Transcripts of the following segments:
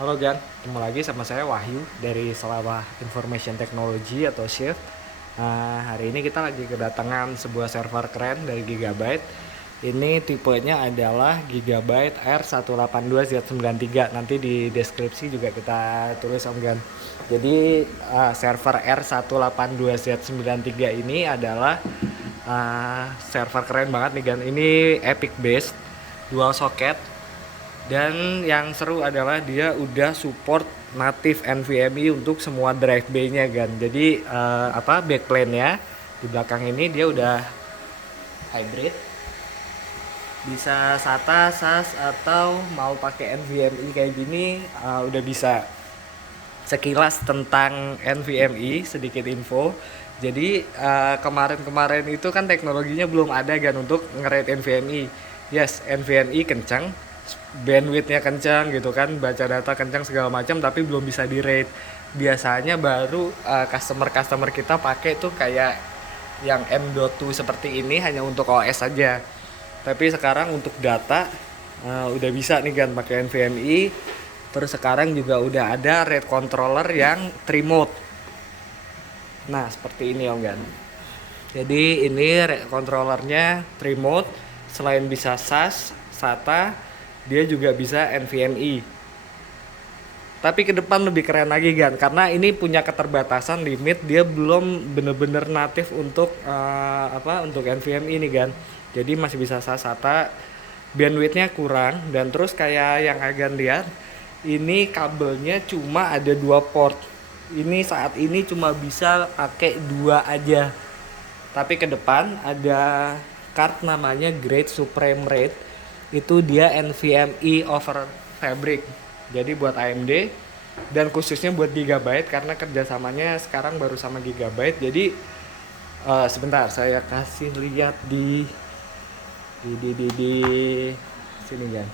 Halo Gan, ketemu lagi sama saya Wahyu dari Selawah Information Technology atau Shift. Hari ini kita lagi kedatangan sebuah server keren dari Gigabyte. Ini tipenya adalah Gigabyte R182Z93. Nanti di deskripsi juga kita tulis Om Gan. Jadi server R182Z93 ini adalah server keren banget nih Gan. Ini epic based, dual socket. Dan yang seru adalah dia udah support native NVMe untuk semua drive bay-nya kan. Jadi backplane-nya di belakang ini dia udah hybrid. Bisa SATA, SAS atau mau pakai NVMe kayak gini udah bisa. Sekilas tentang NVMe sedikit info. Jadi kemarin-kemarin itu kan teknologinya belum ada kan untuk nge-rate NVMe. Yes, NVMe kencang, bandwidthnya kencang gitu kan, baca data kencang segala macam, tapi belum bisa di rate. Biasanya baru customer kita pakai tuh kayak yang M.2 seperti ini hanya untuk OS saja. Tapi sekarang untuk data udah bisa nih kan pakai NVMe. Terus sekarang juga udah ada rate controller yang 3 mode. Nah seperti ini Om Gan. Jadi ini rate controllernya 3 mode. Selain bisa SAS, SATA, dia juga bisa NVMe. Tapi ke depan lebih keren lagi kan, karena ini punya keterbatasan limit, dia belum bener-bener natif untuk untuk NVMe ini kan. Jadi masih bisa SAS, SATA, bandwidthnya kurang, dan terus kayak yang agan lihat, ini kabelnya cuma ada 2 port. Ini saat ini cuma bisa pakai 2 aja. Tapi ke depan ada card namanya Grade Supreme Rate. Itu dia NVMe over Fabric. Jadi buat AMD dan khususnya buat Gigabyte karena kerjasamanya sekarang baru sama Gigabyte. Jadi sebentar saya kasih lihat di sini kan.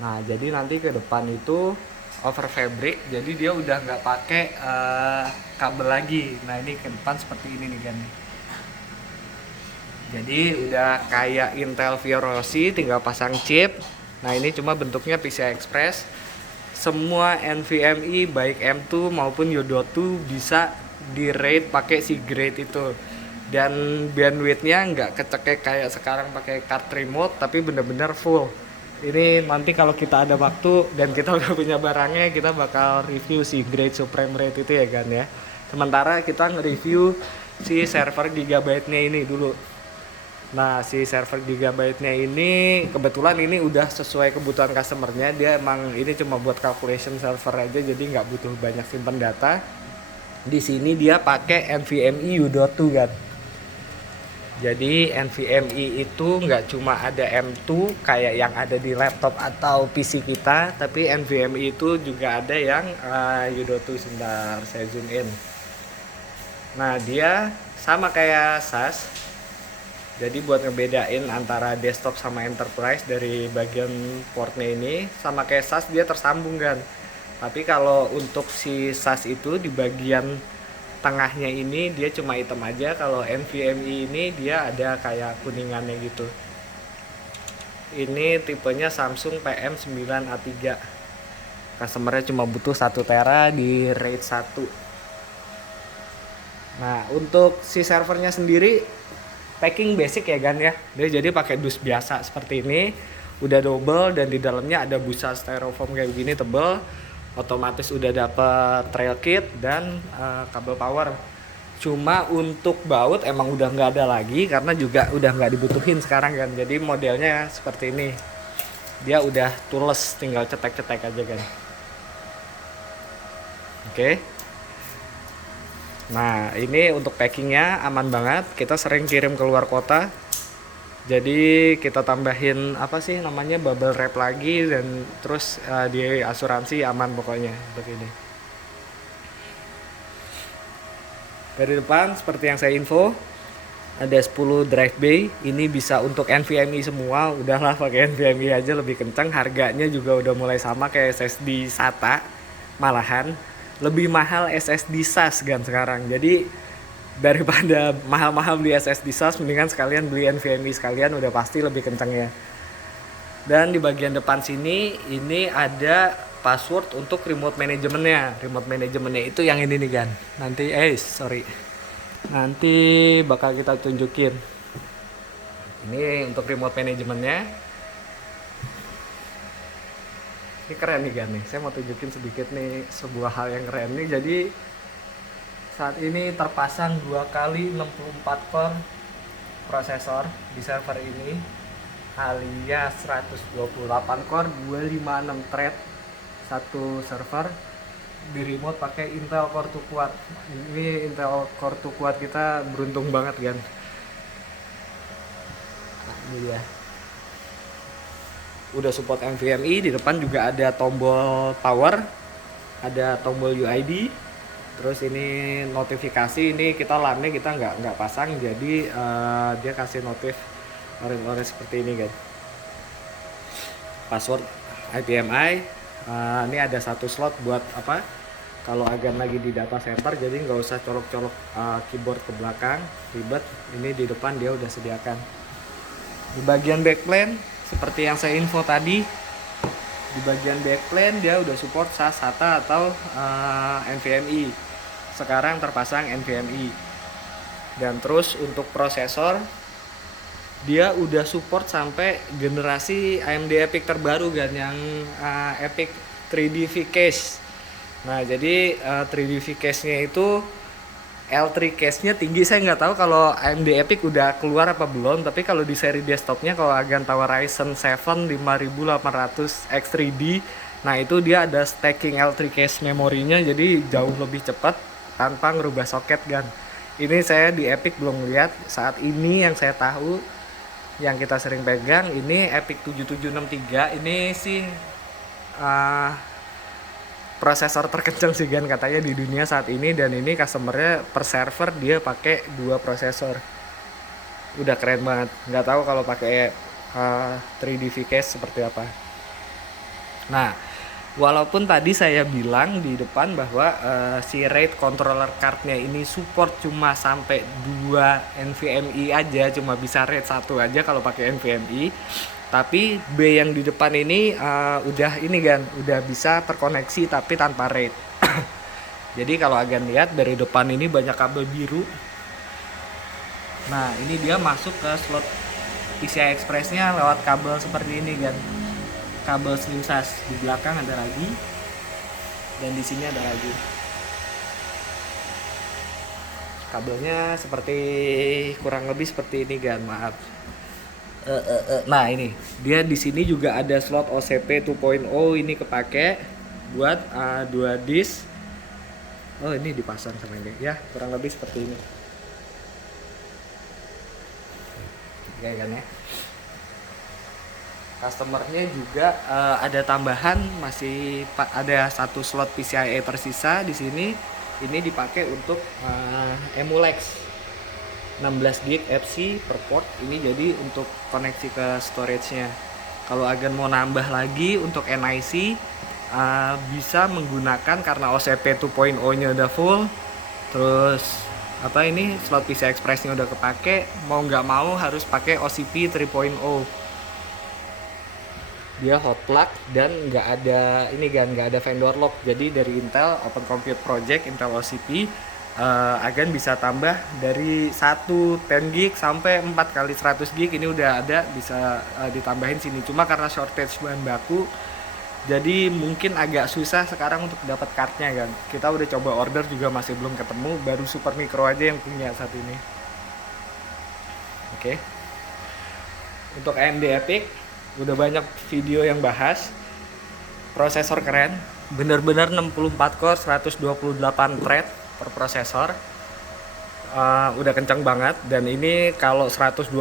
Nah, jadi nanti ke depan itu over fabric, jadi dia udah nggak pakai kabel lagi. Nah, ini ke depan seperti ini nih kan. Jadi udah kayak Intel Viorosi, tinggal pasang chip. Nah, ini cuma bentuknya PCI Express. Semua NVMe baik M2 maupun U.2 bisa di rate pakai si grade itu. Dan bandwidthnya nggak kecekek kayak sekarang pakai card remote, tapi bener-bener full. Ini nanti kalau kita ada waktu dan kita udah punya barangnya, kita bakal review si Grade Supreme Rate itu ya kan ya. Sementara kita nge-review si server Gigabyte-nya ini dulu. Nah, si server Gigabyte-nya ini kebetulan ini udah sesuai kebutuhan customer-nya. Dia emang ini cuma buat calculation server aja, jadi nggak butuh banyak simpan data. Di sini dia pakai NVMe U.2 kan. Jadi NVMe itu nggak cuma ada M2 kayak yang ada di laptop atau PC kita, tapi NVMe itu juga ada yang U.2. Sebentar, saya zoom in. Nah, dia sama kayak SAS. Jadi buat ngebedain antara desktop sama enterprise dari bagian portnya ini, sama kayak SAS dia tersambung kan. Tapi kalau untuk si SAS itu di bagian tengahnya ini dia cuma hitam aja. Kalau NVMe ini dia ada kayak kuningannya gitu. Ini tipenya Samsung PM9A3. Customernya cuma butuh 1 tera di RAID 1. Nah, untuk si servernya sendiri packing basic ya kan ya. Dia jadi pakai dus biasa seperti ini. Udah double dan di dalamnya ada busa styrofoam kayak begini tebel. Otomatis udah dapet trail kit dan kabel power. Cuma untuk baut emang udah nggak ada lagi karena juga udah nggak dibutuhin sekarang kan. Jadi modelnya seperti ini. Dia udah tools, tinggal cetek-cetek aja kan. Oke. Nah, ini untuk packingnya aman banget. Kita sering kirim keluar kota. Jadi kita tambahin apa sih namanya bubble wrap lagi dan terus di asuransi aman pokoknya begini. Dari depan seperti yang saya info ada 10 drive bay. Ini bisa untuk NVMe semua. Udahlah pakai NVMe aja lebih kencang. Harganya juga udah mulai sama kayak SSD SATA. Malahan lebih mahal SSD SAS kan sekarang. Jadi daripada mahal-mahal beli SSD SAS, mendingan sekalian beli NVMe sekalian, udah pasti lebih kencang ya. Dan di bagian depan sini ini ada password untuk remote manajemennya. Remote manajemennya itu yang ini nih kan. Nanti bakal kita tunjukin. Ini untuk remote manajemennya. Ini keren nih kan nih. Saya mau tunjukin sedikit nih sebuah hal yang keren nih. Jadi saat ini terpasang 2x64 core prosesor di server ini, alias 128 core 256 thread satu server. Di remote pakai Intel Core 2 Quad. Ini Intel Core 2 Quad kita beruntung banget kan. Nah, ini dia. Udah support NVMe, di depan juga ada tombol power, ada tombol UID. Terus ini notifikasi, ini kita LAN-nya kita nggak pasang, jadi dia kasih notif orange seperti ini kan. Password IPMI. Ini ada satu slot buat apa? Kalau agan lagi di data center, jadi nggak usah colok-colok keyboard ke belakang, ribet. Ini di depan dia udah sediakan. Di bagian backplane, seperti yang saya info tadi, di bagian backplane dia udah support SAS, SATA atau NVMe. Sekarang terpasang NVMe. Dan terus untuk prosesor, dia udah support sampai generasi AMD EPYC terbaru kan, yang EPYC 3D V-Cache. Nah, jadi 3D V-Cache-nya itu L3 cache-nya tinggi. Saya nggak tahu kalau AMD EPYC udah keluar apa belum, tapi kalau di seri desktopnya, kalau agan tahu Ryzen 7 5800 X3D, nah itu dia ada stacking L3 cache memorinya, jadi jauh lebih cepat tanpa ngerubah soket kan. Ini saya di EPYC belum lihat. Saat ini yang saya tahu, yang kita sering pegang ini EPYC 7763. Ini sih prosesor terkencang sih kan katanya di dunia saat ini, dan ini customernya per server dia pakai 2 prosesor. Udah keren banget. Nggak tahu kalau pakai 3D V-Cache seperti apa. Nah, walaupun tadi saya bilang di depan bahwa si RAID controller cardnya ini support cuma sampai 2 NVMe aja, cuma bisa RAID 1 aja kalau pakai NVMe. Tapi B yang di depan ini udah ini kan, udah bisa terkoneksi tapi tanpa RAID. Jadi kalau agan lihat dari depan ini banyak kabel biru. Nah, ini dia masuk ke slot PCI Express-nya lewat kabel seperti ini kan. Kabel slim SAS, di belakang ada lagi, dan di sini ada lagi. Kabelnya seperti kurang lebih seperti ini kan, maaf. Nah, ini dia di sini juga ada slot OCP 2.0, ini kepake buat 2 disk. Oh, ini dipasang sama ini ya, kurang lebih seperti ini. Kayak kan ya. Customernya juga ada tambahan, masih ada satu slot PCIe tersisa di sini. Ini dipakai untuk Emulex 16 GB FC per port. Ini jadi untuk koneksi ke storage-nya. Kalau agan mau nambah lagi untuk NIC, bisa menggunakan, karena OCP 2.0-nya udah full, terus apa ini slot PCI Express-nya udah kepake, mau nggak mau harus pakai OCP 3.0. Dia hot plug dan nggak ada ini kan, nggak ada vendor lock. Jadi dari Intel Open Compute Project, Intel OCP, agan bisa tambah dari 1 10 GB sampai 4 kali 100 GB. Ini udah ada, bisa ditambahin sini. Cuma karena shortage bahan baku, jadi mungkin agak susah sekarang untuk dapat cardnya kan. Kita udah coba order juga masih belum ketemu, baru Supermicro aja yang punya saat ini. Oke. Untuk AMD EPYC udah banyak video yang bahas. Prosesor keren, bener-bener 64 core 128 thread per prosesor. Udah kencang banget. Dan ini kalau 128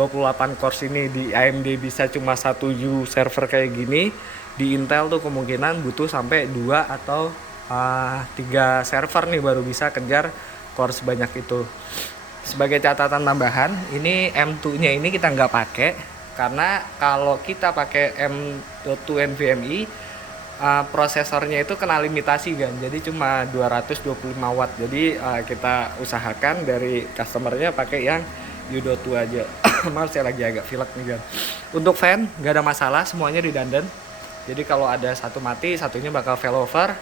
cores ini di AMD bisa cuma 1 U server kayak gini, di Intel tuh kemungkinan butuh sampai 2 atau 3 server nih baru bisa kejar core sebanyak itu. Sebagai catatan tambahan, ini M2 nya ini kita nggak pakai, karena kalau kita pakai M.2 NVMe, prosesornya itu kena limitasi kan, jadi cuma 225 watt. Jadi kita usahakan dari customernya pakai yang U.2 aja. Maaf saya lagi agak pilek nih kan. Untuk fan nggak ada masalah, semuanya redundant. Jadi kalau ada satu mati, satunya bakal failover.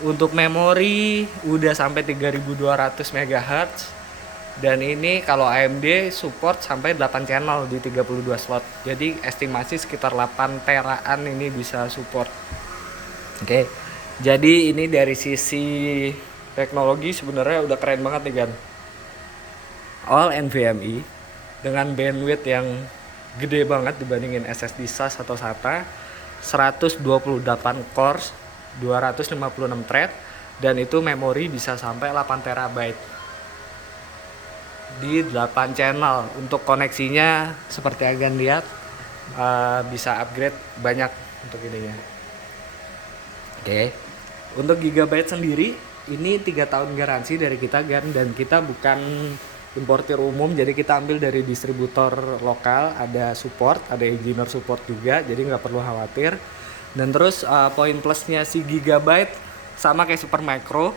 Untuk memori udah sampai 3200 MHz. Dan ini kalau AMD support sampai 8 channel di 32 slot. Jadi estimasi sekitar 8 teraan ini bisa support. Oke. Jadi ini dari sisi teknologi sebenarnya udah keren banget nih kan. All NVMe dengan bandwidth yang gede banget dibandingin SSD SAS atau SATA. 128 cores, 256 thread, dan itu memori bisa sampai 8 terabyte di 8 channel. Untuk koneksinya seperti agan lihat bisa upgrade banyak untuk ininya. Oke. Untuk Gigabyte sendiri ini 3 tahun garansi dari kita kan, dan kita bukan importir umum, jadi kita ambil dari distributor lokal, ada support, ada engineer support juga, jadi nggak perlu khawatir. Dan terus poin plusnya si Gigabyte sama kayak Supermicro,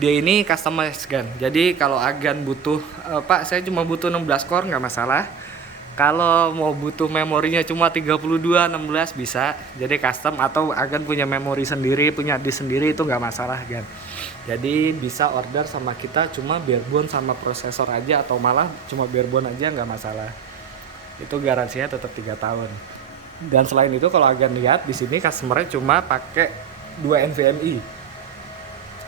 dia ini customized kan. Jadi kalau agan butuh Pak saya cuma butuh 16 core nggak masalah. Kalau mau butuh memorinya cuma 32 16 bisa. Jadi custom, atau agan punya memori sendiri, punya disk sendiri, itu nggak masalah kan. Jadi bisa order sama kita cuma barebone sama prosesor aja, atau malah cuma barebone aja nggak masalah. Itu garansinya tetap 3 tahun. Dan selain itu kalau agan lihat di sini customernya cuma pakai 2 NVMe.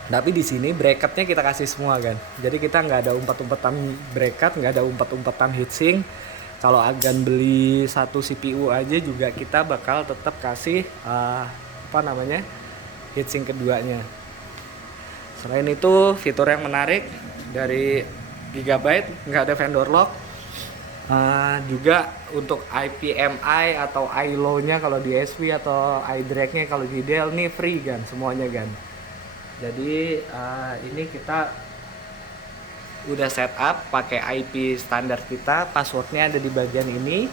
Tapi di sini bracketnya kita kasih semua kan. Jadi kita nggak ada umpet-umpetan bracket, nggak ada umpet-umpetan heatsink. Kalau agan beli satu CPU aja juga kita bakal tetap kasih heatsink keduanya. Selain itu fitur yang menarik dari Gigabyte, nggak ada vendor lock. Juga untuk IPMI atau ILO-nya kalau di SP atau iDRAC-nya kalau di Dell nih free kan, semuanya kan. Jadi ini kita udah setup pakai IP standar kita, passwordnya ada di bagian ini.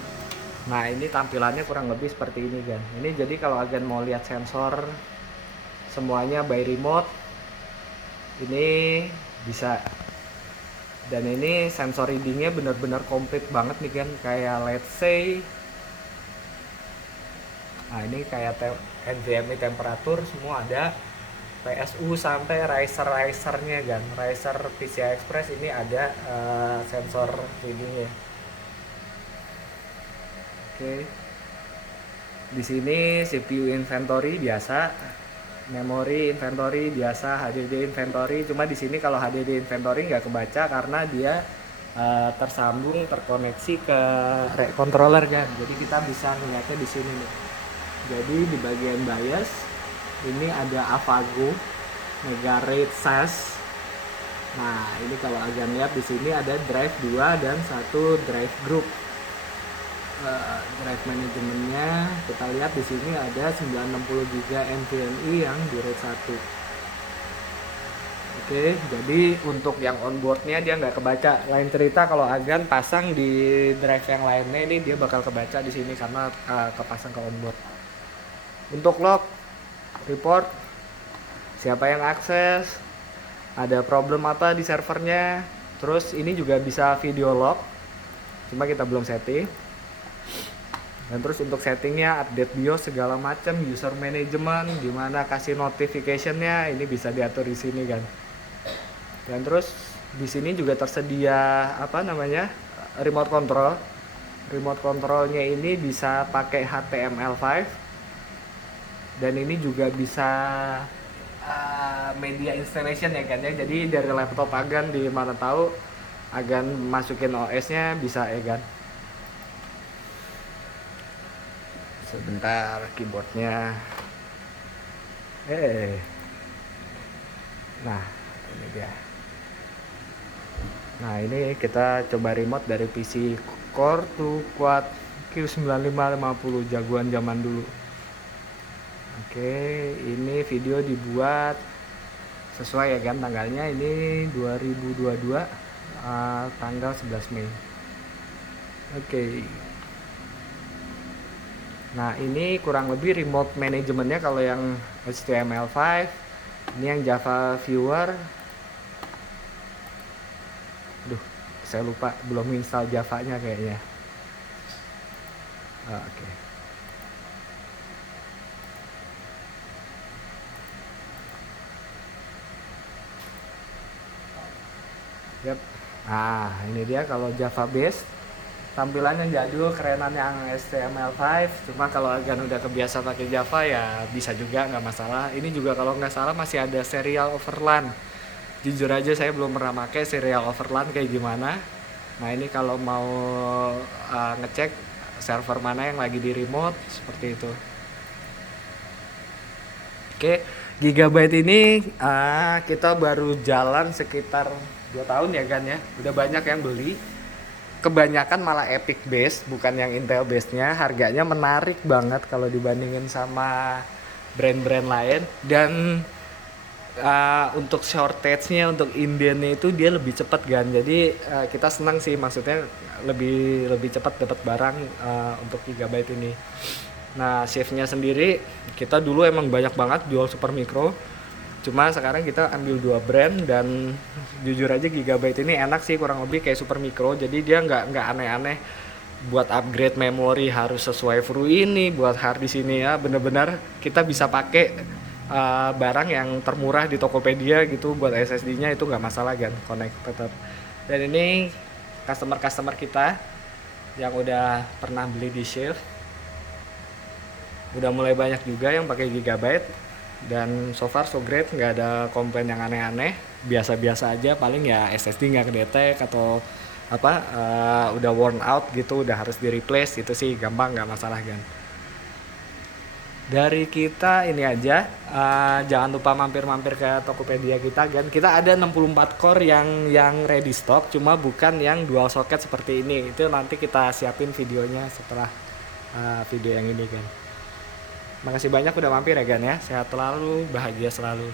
Nah ini tampilannya kurang lebih seperti ini kan. Ini jadi kalau agan mau lihat sensor semuanya by remote, ini bisa. Dan ini sensor readingnya benar-benar komplit banget nih kan. Kayak let's say, nah ini kayak NVMe temperatur semua ada. PSU sampai risernya kan, riser PCI Express ini ada sensor readingnya. Oke. Di sini CPU inventory biasa, memori inventory biasa, HDD inventory. Cuma di sini kalau HDD inventory nggak kebaca karena dia tersambung, terkoneksi ke controller kan. Jadi kita bisa melihatnya di sini nih. Jadi di bagian BIOS ini ada Avago Mega RAID SAS. Nah ini kalau agan lihat di sini ada drive 2 dan 1 drive group. Drive manajemennya kita lihat di sini ada 960 GB NVMe yang di RAID 1. Oke, jadi untuk yang onboardnya dia nggak kebaca. Lain cerita kalau agan pasang di drive yang lainnya, ini dia bakal kebaca di sini karena kepasang ke onboard. Untuk log report, siapa yang akses, ada problem apa di servernya. Terus ini juga bisa video log, cuma kita belum setting. Dan terus untuk settingnya, update BIOS segala macam, user management, gimana kasih notificationnya, ini bisa diatur di sini kan. Dan terus di sini juga tersedia remote control. Remote controlnya ini bisa pakai HTML5. Dan ini juga bisa media installation ya kan ya. Jadi dari laptop agan di mana tahu agan masukin OS-nya bisa ya kan. Sebentar keyboardnya. Nah ini dia. Nah ini kita coba remote dari PC Core 2 Quad Q9550 jagoan zaman dulu. Oke, ini video dibuat sesuai ya kan tanggalnya, ini 2022 tanggal 11 Mei. Oke. Nah ini kurang lebih remote manajemennya kalau yang HTML5. Ini yang Java Viewer. Aduh, saya lupa belum install Java-nya kayaknya. Oke. Yap. Nah, ini dia kalau Java base. Tampilannya jadul, kerenan yang HTML5. Cuma kalau agan udah kebiasa pakai Java ya bisa juga, nggak masalah. Ini juga kalau nggak salah masih ada serial overland. Jujur aja saya belum pernah pakai serial overland kayak gimana. Nah ini kalau mau ngecek server mana yang lagi di remote seperti itu. Oke, Gigabyte ini kita baru jalan sekitar 2 tahun ya kan ya. Udah banyak yang beli. Kebanyakan malah Epic base, bukan yang Intel base-nya. Harganya menarik banget kalau dibandingin sama brand-brand lain. Dan untuk shortage-nya, untuk Indian-nya itu dia lebih cepat kan. Jadi kita senang sih, maksudnya lebih cepat dapat barang untuk Gigabyte ini. Nah, shift-nya sendiri kita dulu emang banyak banget jual super micro. Cuma sekarang kita ambil 2 brand dan jujur aja Gigabyte ini enak sih, kurang lebih kayak super micro. Jadi dia nggak aneh-aneh. Buat upgrade memori harus sesuai fru ini, buat hard disk ini ya bener-bener kita bisa pakai barang yang termurah di Tokopedia gitu. Buat SSD-nya itu nggak masalah kan, connect tetap. Dan ini customer kita yang udah pernah beli di Shift. Udah mulai banyak juga yang pakai Gigabyte dan so far so great, nggak ada komplain yang aneh-aneh, biasa-biasa aja. Paling ya SSD nggak kedetek atau apa udah worn out gitu, udah harus di replace, itu sih gampang, nggak masalah kan. Dari kita ini aja, jangan lupa mampir-mampir ke Tokopedia kita kan. Kita ada 64 core yang ready stock, cuma bukan yang dual socket seperti ini. Itu nanti kita siapin videonya setelah video yang ini kan. Makasih banyak udah mampir ya Gan ya. Sehat selalu, bahagia selalu.